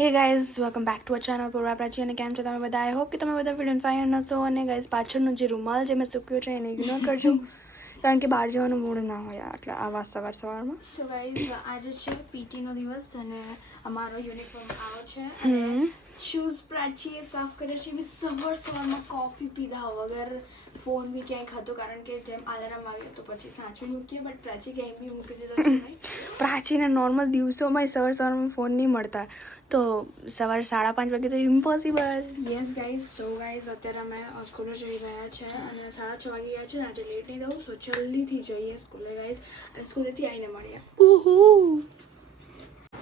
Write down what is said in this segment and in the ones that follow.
Hey guys welcome back to a channel Purva Prachi અને કેમ છો તમે બધા આઈ હોપ કે તમે બધા ફિટ ફાયર ન હશો અને ગાઈઝ પાછળનો જે રૂમાલ જે મેં સૂક્યો છે એને ઇગ્નોર કરજો કારણ કે બહાર જવાનું મૂડ ના હોય આટલા આવા સવાર સવારમાં સો ગાઈઝ આજે છે પીટીનો દિવસ અને અમારો યુનિફોર્મ આવો છે હમ શૂઝ પ્રાચીએ સાફ કર્યા છે બી સવાર સવારમાં કોફી પીધા વગર ફોન બી ક્યાંય ખાતો કારણ કે જેમ અલાર્મ આવ્યો તો પછી સાચવી મૂકીએ બટ પ્રાચી ગેમ બી મૂકી દીધો છે right? પ્રાચીને નોર્મલ દિવસોમાં સવાર સવારમાં ફોન નહીં મળતા તો સવારે સાડા પાંચ વાગે તો impossible yes guys so guys અત્યારે અમે અ, સ્કૂલે જઈ રહ્યા છે અને સાડા છ વાગી ગયા છે ને આજે લેટ નહીં દઉં સો જલ્દીથી જઈએ સ્કૂલે ગાઈઝ અને સ્કૂલેથી આવીને મળીએ ઉહુ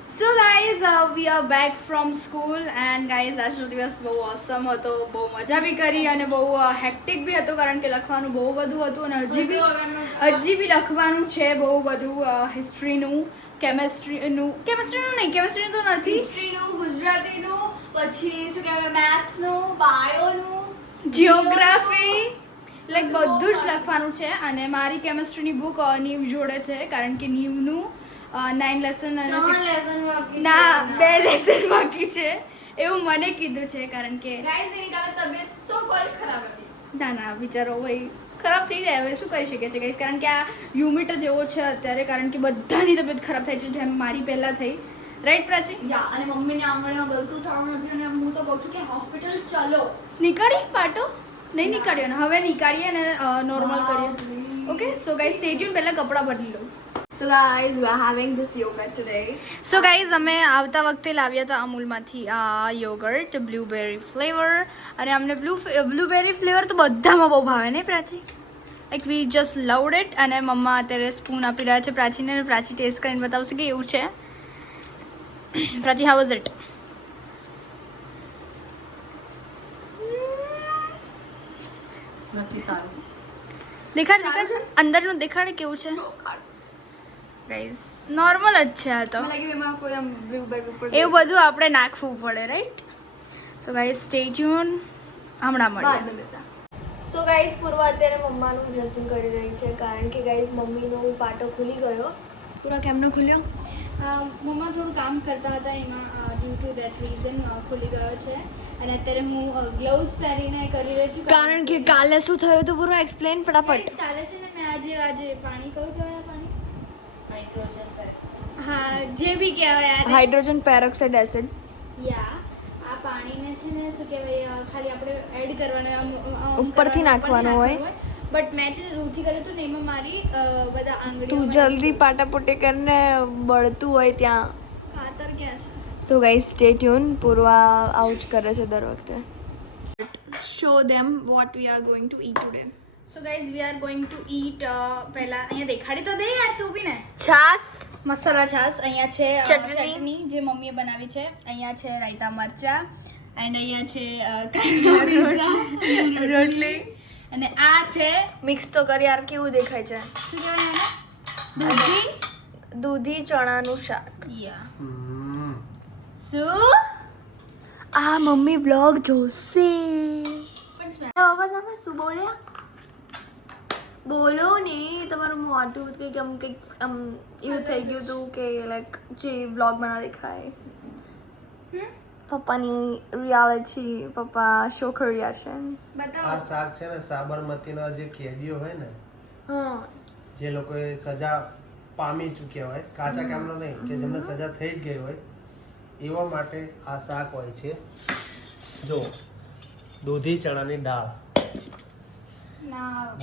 so guys we are back from school and guys આજનો દિવસ બહુ ઓસમ હતો બહુ મજા બી કરી અને બહુ હેક્ટિક બી હતો કારણ કે લખવાનું બહુ બધું હતું અને હજી બી હજી બી લખવાનું છે બહુ બધું હિસ્ટ્રીનું કેમેસ્ટ્રીનું કેમેસ્ટ્રીનું નહીં કેમેસ્ટ્રીનું તો નથી. હિસ્ટ્રીનું ગુજરાતીનું પછી શું કહેવાય મેથ્સનું બાયોનું જિયોગ્રાફી લાઈક બધું જ લખવાનું છે અને મારી કેમેસ્ટ્રીની બુક નીવ જોડે છે કારણ કે નીવનું નાઇન લેસન અને ના બે લેસન બાકી છે. એવું મને કીધું છે કારણ કે તબિયત ખરાબ ના ના બિચારો ભાઈ ખરાબ થઈ જાય હવે શું કરી શકે છે? કારણ કે આ યુમિટર જેવો છે અત્યારે કારણ કે બધાની તબિયત ખરાબ થાય છે જેમ મારી પહેલા થઈ. રાઈટ પ્રાચી? યા અને મમ્મીને આંગળીમાં બિલકુલ સારું નથી અને હું તો કહું છું કે હોસ્પિટલ ચલો. નીકળી પાટો? નહીં નીકળ્યો ને હવે નીકાળીએ અને નોર્મલ કરીએ. ઓકે સો ગાઈઝ સ્ટેજ પહેલાં કપડાં બદલી લો. So guys we are having this yoga today so guys અમે આવતા વખતે લાવ્યા હતા અમૂલમાંથી આ યોગર્ટ બ્લુબેરી ફ્લેવર અને અમને બ્લુ બ્લુબેરી ફ્લેવર તો બધામાં બહુ ભાવે ને Prachi like we just loved it અને મમ્મા અત્યારે સ્પૂન આપી રહ્યા છે પ્રાચીને અને પ્રાચી ટેસ્ટ કરીને બતાવશે કે એવું છે પ્રાચી હાવ વોઝ ઇટ નથી સારું દેખાડ દેખાડ અંદરનું દેખાડ કેવું છે ગાઈઝ નોર્મલ જ છે આ તો. એમાં કોઈ આમ બ્લુબેરી ઉપર એવું બધું આપણે નાખવું પડે right so guys stay tuned હમણાં મળે સો ગાઈઝ પૂર્વ અત્યારે મમ્માનું ડ્રેસિંગ કરી રહી છે કારણ કે ગાઈઝ મમ્મીનો પાટો ખુલી ગયો. પૂરા કેમનો ખુલ્યો? મમ્મા થોડું કામ કરતા હતા એમાં ડ્યુ ટુ દેટ રીઝન ખુલી ગયો છે. અને અત્યારે હું ગ્લોવ્સ પહેરીને કરી રહી છું. કારણ કે કાલે શું થયું હતું પૂરું એક્સપ્લેન ફટાફટ. કાલે છે ને મેં આજે આજે પાણી કહ્યું હાઇડ્રોજન હા જે બી કહેવાય યાર હાઇડ્રોજન પેરોક્સાઇડ એસિડ. યા આ પાણીને છે ને શું કહેવાય ખાલી આપણે એડ કરવાનું ઉપરથી નાખવાનું હોય. બટ મેં છે ને રૂથી કર્યું હતું ને એમાં મારી બધા આંગળીઓ તું જલ્દી પાટાપોટી કરીને બળતું હોય ત્યાં. ખાતર ક્યાં છે? So guys stay tuned Purva out કરે છે દર વખતે. Show them what we are going to eat today. So guys we are going to eat uh, પહેલા અહીંયા દેખાડી તો દે યાર તું બી ને. છાસ. મસાલા છાસ. અહીંયા છે ચટણી. જે મમ્મીએ બનાવી છે. અહીંયા છે રાયતા મરચા એન્ડ અહીંયા છે રોટલી. અને આ છે મિક્સ તો કરી યાર કેવું દેખાય છે? શું કહેવાય એને? દૂધી. દૂધી ચણાનું શાક. યા શું? આ મમ્મી વ્લોગ જોશે. પણ બાબા તમે શું બોલ્યા? બોલો ને તમારું મોઢું કે આમ કંઈક આમ એવું થઈ ગયું હતું કે લાઈક જે બ્લોગમાં ના દેખાય? પપ્પાની રિયાલિટી પપ્પા શો કરી રહ્યા છે આ શાક છે ને સાબરમતીના જે કેદીઓ હોય ને હા. જે લોકોએ સજા પામી ચૂક્યા હોય કાચા કામનો નહીં કે જેમને સજા થઈ જ ગઈ હોય એવા માટે આ શાક હોય છે. જો દૂધી ચણાની દાળ.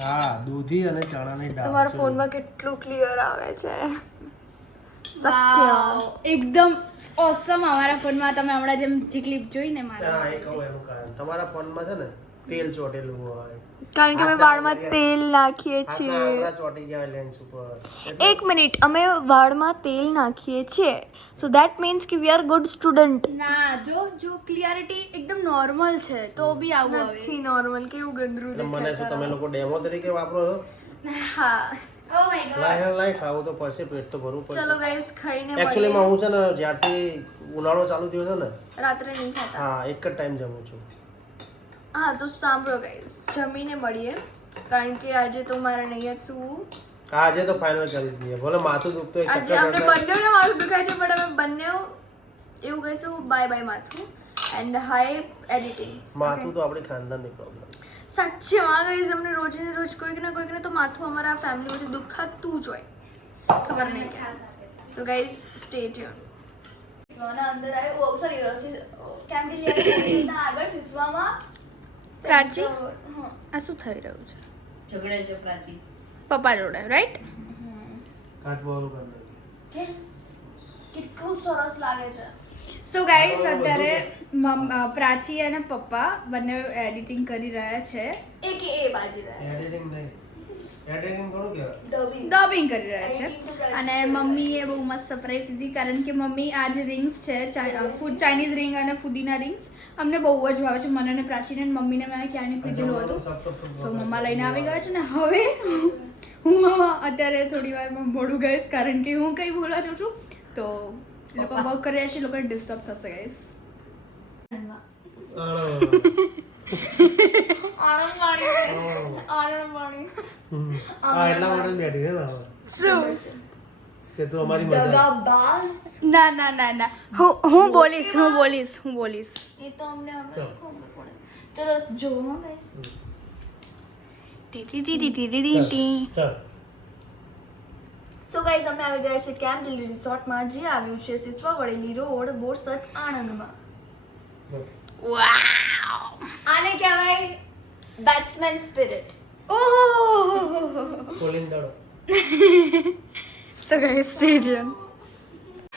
હા દૂધી અને ચણાની દાળ તમારા ફોનમાં કેટલું ક્લિયર આવે છે? એકદમ ઓસમ અમારા ફોનમાં. તમે હમણાં જેમ જે ક્લિપ જોઈ ને મારા. તમારા ફોનમાં છે ને તેલ ચોટેલું હોય. કારણ કે અમે વાળમાં તેલ નાખીએ છીએ. ચોટી ગયા લેન્સ ઉપર. એક મિનિટ અમે વાળમાં તેલ નાખીએ છીએ. સો દેટ મીન્સ કે વી આર ગુડ સ્ટુડન્ટ ના જો જો ક્લિયરિટી એકદમ નોર્મલ છે તો બી આવું આવે. નથી નોર્મલ કેવું ગંદરું મને શું તમે લોકો ડેમો તરીકે વાપરો છો? હા. ઓ માય ગોડ લાય લાય ખાવું તો પડશે પેટ તો ભરવું પડશે. ચલો ગાઈસ ખાઈને હું છે ને જ્યારથી ઉનાળો ચાલુ થયો છે ને રાત્રે નહીં ખાતા. હા એક જ ટાઈમ જમું છું. હા તો સાંભળો ગાઈસ જમીને મળીએ. કારણ કે આજે તો મારે નહીં છું આજે તો ફાઇનલ કરી દઈએ બોલો માથું દુખતો એક આજે ચક્કર આપણે. બંનેને મારું દુખાય છે પણ અમે બંને એવું કહીશું બાય બાય માથું. એન્ડ હાય એડિટિંગ માથું તો આપણી ખાનદાનની પ્રોબ્લેમ સાચેમાં ગઈઝ અમને રોજ ને રોજ કોઈક ને કોઈક ને તો માથું અમારા ફેમિલીમાંથી દુખાતું જ હોય. ખબર નહીં. સો ગાઈઝ સ્ટે ટ્યુન સિસવાના અંદર આવ્યો. ઓ સોરી કેમ આગળ સિસવામાં પ્રાચી? આ શું થઈ રહ્યું છે? ઝઘડે છે પ્રાચી. પપ્પા જોડે રાઈટ કેટલું સરસ લાગે છે. સો ગાઈસ અત્યારે પ્રાચી અને પપ્પા બંને એડિટિંગ કરી રહ્યા છે. એક એ બાજી રહ્યા એડિટિંગ નહીં. એડિટિંગ કહેવાય ડબિંગ ડબિંગ કરી રહ્યા છે. અને મમ્મીએ બહુ મસ્ત સરપ્રાઈઝ દીધી કારણ કે મમ્મી આ જે રિંગ્સ છે ફૂડ ચાઇનીઝ રિંગ અને ફૂદીના રિંગ્સ અમને બહુ જ ભાવે છે. મને અને પ્રાચીન અને મમ્મીને મેં ક્યાંય કીધેલું હતું. સો મમ્મા લઈને આવી ગયા છે ને હવે હું અત્યારે થોડી વારમાં મોડું ગઈશ કારણ કે હું કંઈ ભૂલા જાઉં છું. તો લોકો વર્ક કરી રહ્યા છે એ લોકોને ડિસ્ટર્બ થશે ગાઈસ હા એટલા માટે બેઠી ને શું? કે તું અમારી મજા ના ના ના ના. હું હું બોલીશ હું બોલીશ હું બોલીશ. એ તો અમને હવે ચાલ. ખબર પડે. ચલો જો હા ગાઈસ ટી ટી ટી ટી ટી ટી ટી. સો ગાઈઝ અમે આવી ગયા છે કેમ્પ દિલ્હી રિસોર્ટમાં જે આવ્યું છે સિસવા વડેલી રોડ બોરસદ આણંદમાં. આને કહેવાય batsman spirit so guys stay tuned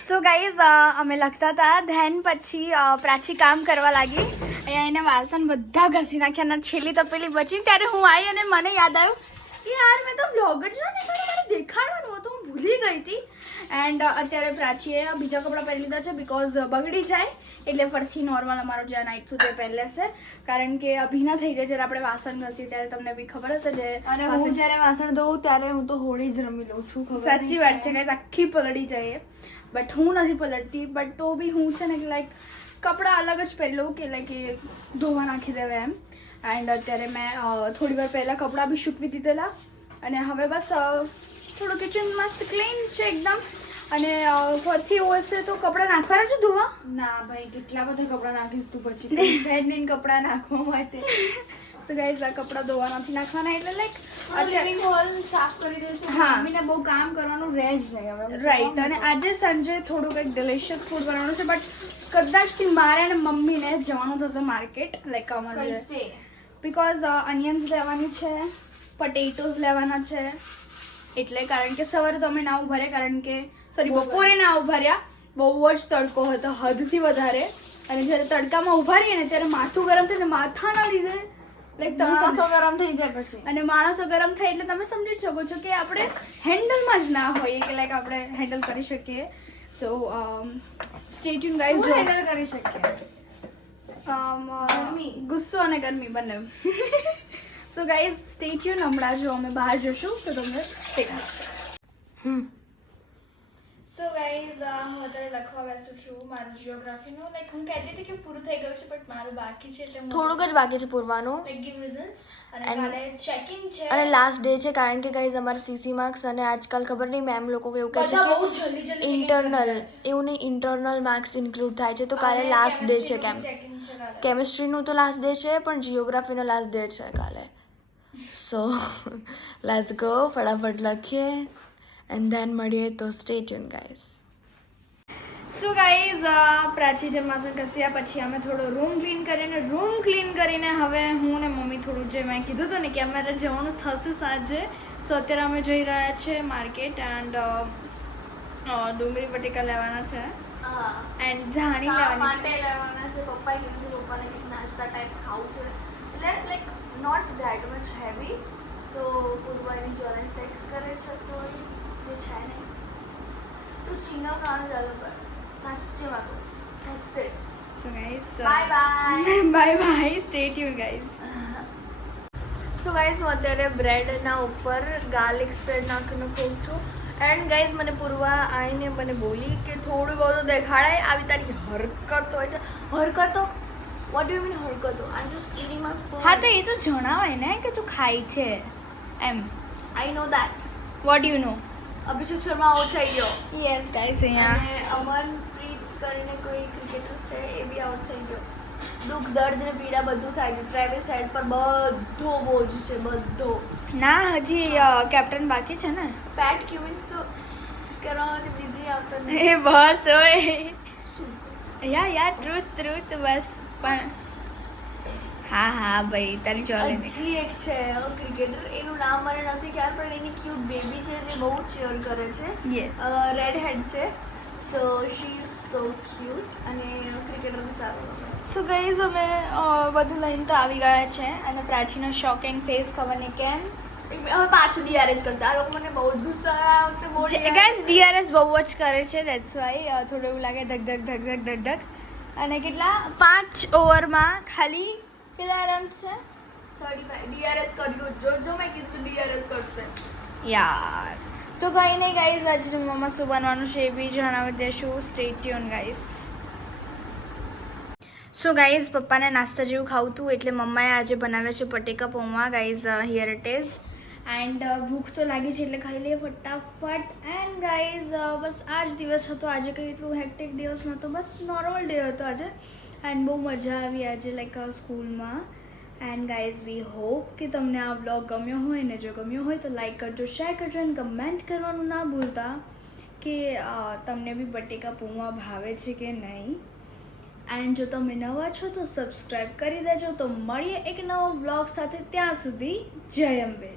so guys અમે લખતા હતા ધેન પછી પ્રાચી કામ કરવા લાગી. અહીંયા એને વાસણ બધા ઘસી નાખ્યા અને છેલ્લી તપેલી બચી. ત્યારે હું આવી અને મને યાદ આવ્યું કે યાર મેં તો બ્લોગ જ ના નીકળ્યો દેખાડવાનું હતું હું ભૂલી ગઈ હતી. એન્ડ અત્યારે પ્રાચીએ બીજા કપડાં પહેરી લીધા છે બિકોઝ બગડી જાય. એટલે ફરથી નોર્મલ અમારો જે નાઇટ સુધી પહેરી લેશે. કારણ કે અભિના થઈ જાય જ્યારે આપણે વાસણ ઘસીએ ત્યારે તમને બી ખબર હશે જે અને હું જ્યારે વાસણ ધોઉં ત્યારે હું તો હોળી જ રમી લઉં છું સાચી વાત છે ગાઈઝ આખી પલળી જાય બટ હું નથી પલડતી બટ તો બી હું છે ને લાઈક કપડાં અલગ જ પહેરી લઉં કે લાઈક એ ધોવા નાખી દેવા એમ. એન્ડ અત્યારે મેં થોડી વાર પહેલાં કપડાં બી સૂકવી દીધેલા. અને હવે બસ થોડું કિચન મસ્ત ક્લીન છે એકદમ. અને ફરથી હશે તો કપડાં નાખવાના છે ધોવા ના ભાઈ કેટલા બધા કપડાં નાખીશ તું પછી? છે જ નહીં કપડાં નાખવા માટે. સો ગાઈઝ આ કપડાં ધોવા નથી નાખવાના એટલે લાઈક લિવિંગ હોલ સાફ કરી દઈશું હા. મમ્મીને બહુ કામ કરવાનું રહે જ નહીં હવે. રાઈટ અને આજે સાંજે થોડું કંઈક ડિલિશિયસ ફૂડ બનાવવાનું છે બટ કદાચથી મારે અને મમ્મીને જવાનું થશે માર્કેટ લાઈક અમારે બિકોઝ અનિયન્સ લેવાની છે પટેટોઝ લેવાના છે. એટલે કારણ કે સવારે તો અમે ના ઊભા કારણ કે સોરી બપોરે ના ઊભા રહ્યા. બહુ જ તડકો હતો હદથી વધારે. અને જ્યારે તડકામાં ઊભા રહીએ ને ત્યારે માથું ગરમ થાય ને માથાના લીધે લાઈક તમે માણસો ગરમ થઈ જાય પછી. અને માણસો ગરમ થાય એટલે તમે સમજી જ શકો છો કે આપણે હેન્ડલમાં જ ના હોઈએ કે લાઈક આપણે હેન્ડલ કરી શકીએ. સો સ્ટેટ્યુન ગાઈઝ શું હેન્ડલ કરી શકીએ? ગરમી. ગુસ્સો અને ગરમી બંને. સો ગાઈઝ સ્ટેચ્યુન હમણાં જો અમે બહાર જશું તો તમને દેખાડશું સો ગાઈઝ હું અત્યારે લખવા બેસું છું મારું જિયોગ્રાફીનું લાઈક હું કહેતી હતી કે પૂરું થઈ ગયું છે બટ મારું બાકી છે એટલે થોડુંક જ બાકી છે પૂરવાનું. અને કાલે ચેકિંગ છે. અને લાસ્ટ ડે છે કારણ કે ગાઈઝ અમારે સીસી માર્ક્સ અને આજકાલ ખબર નહીં મેમ લોકો એવું કહે છે કે ઇન્ટરનલ એવું નહીં ઇન્ટરનલ માર્ક્સ ઇન્ક્લુડ થાય છે. તો કાલે લાસ્ટ ડે છે કેમ. કેમિસ્ટ્રીનું તો લાસ્ટ ડે છે પણ જિયોગ્રાફીનો લાસ્ટ ડે છે કાલે. સો લેટ્સ ગો ફટાફટ લખીએ એન્ડ ધેન મળીએ તો stay tuned guys so guys Prachi જમાસન ઘસ્યા પછી અમે થોડો રૂમ ક્લીન કરીને રૂમ ક્લીન કરીને હવે હું ને મમ્મી થોડું જે મેં કીધું હતું ને કે અમારે જવાનું થશે સાંજે. સો અત્યારે અમે જઈ રહ્યા છે માર્કેટ એન્ડ ડુંગળી બટેકા લેવાના છે. એન્ડ ધાણી લેવાની છે. પપ્પાએ કીધું છે પપ્પાને કંઈક નાસ્તા ટાઈપ ખાવું છે. એટલે like not that much heavy તો પૂર્વાની જોલન ફ્લેક્સ કરે છે તો જે છે ને તો ચિંગમ ખાવાનું ચાલુ કર. સાચે માં કહું છું so guys bye bye bye bye stay tuned guys so guys હું અત્યારે બ્રેડના ઉપર ગાર્લિક સ્પ્રેડ નાખીને ખાઉં છું. એન્ડ ગાઈઝ મને પૂર્વા આવીને મને બોલી કે થોડું બહુ તો દેખાડાય. આવી તારી હરકતો એટલે હરકતો what you mean હરકતો I just eating my food હા તો એ તો જણાવે ને કે તું ખાય છે એમ. I know that what you know Abhishek Sharma out થઈ ગયો. યસ ગાઈઝ અહીંયા. અમનપ્રીત કરીને કોઈ ક્રિકેટર છે એ બી આઉટ થઈ ગયો. દુઃખ દર્દ ને પીડા બધું થાય છે ટ્રેવિસ હેડ પર બધો બોજ છે બધો. ના હજી કેપ્ટન બાકી છે ને? પેટ ક્યુમિન્સ તો કરવામાંથી બિઝી આવતા એ બસ ઓય. યા યા ટ્રુથ ટ્રુથ બસ. પણ હા હા ભાઈ તારી ચોલે હજી એક છે ક્રિકેટર એનું નામ મને નથી ખ્યાલ પણ એની ક્યુટ બેબી છે જે બહુ ચેર કરે છે. રેડ હેડ છે. So she is so cute અને ક્રિકેટર બી સારું સો ગઈઝ અમે બધું લઈને તો આવી ગયા છે અને પ્રાચીનો શોકિંગ ફેસ ખબર નહીં કેમ? હવે પાછું ડીઆરએસ કરશે. આ લોકો મને બહુ જ ગુસ્સો આ વખતે બહુ ગાઈઝ ડીઆરએસ બહુ જ કરે છે દેટ્સ વાય થોડું એવું લાગે ધક ધક ધક ધક ધક ધક. અને કેટલા? પાંચ ઓવરમાં ખાલી કેટલા રન્સ છે? થર્ટી ફાઈવ ડીઆરએસ કર્યું. જો જો મેં કીધું ડીઆરએસ કરશે. યાર. સો કંઈ નહીં ગાઈઝ આજે જમવામાં શું બનવાનું છે એ બી જણાવી દેશું. Stay tuned guys so guys પપ્પાને નાસ્તા જેવું ખાવું હતું એટલે મમ્માએ આજે બનાવ્યા છે પટેકા પૌવા. Guys here it is and ભૂખ તો લાગી છે એટલે ખાઈ લઈએ ફટાફટ. એન્ડ ગાઈઝ બસ આ જ દિવસ હતો. આજે કંઈ એટલું હેક્ટિક દિવસ નહોતો. બસ નોર્મલ ડે હતો આજે. એન્ડ બહુ મજા આવી આજે લાઈક સ્કૂલમાં. એન્ડ ગાઈઝ વી હોપ કે તમને આ બ્લોગ ગમ્યો હોય ને જો ગમ્યો હોય તો લાઈક કરજો શેર કરજો અને કમેન્ટ કરવાનું ના ભૂલતા કે તમને બી બટેકા પૌવા ભાવે છે કે નહીં. એન્ડ જો તમે નવા છો તો સબસ્ક્રાઈબ કરી દેજો. તો મળીએ એક નવો બ્લોગ સાથે ત્યાં સુધી. જય અંબે.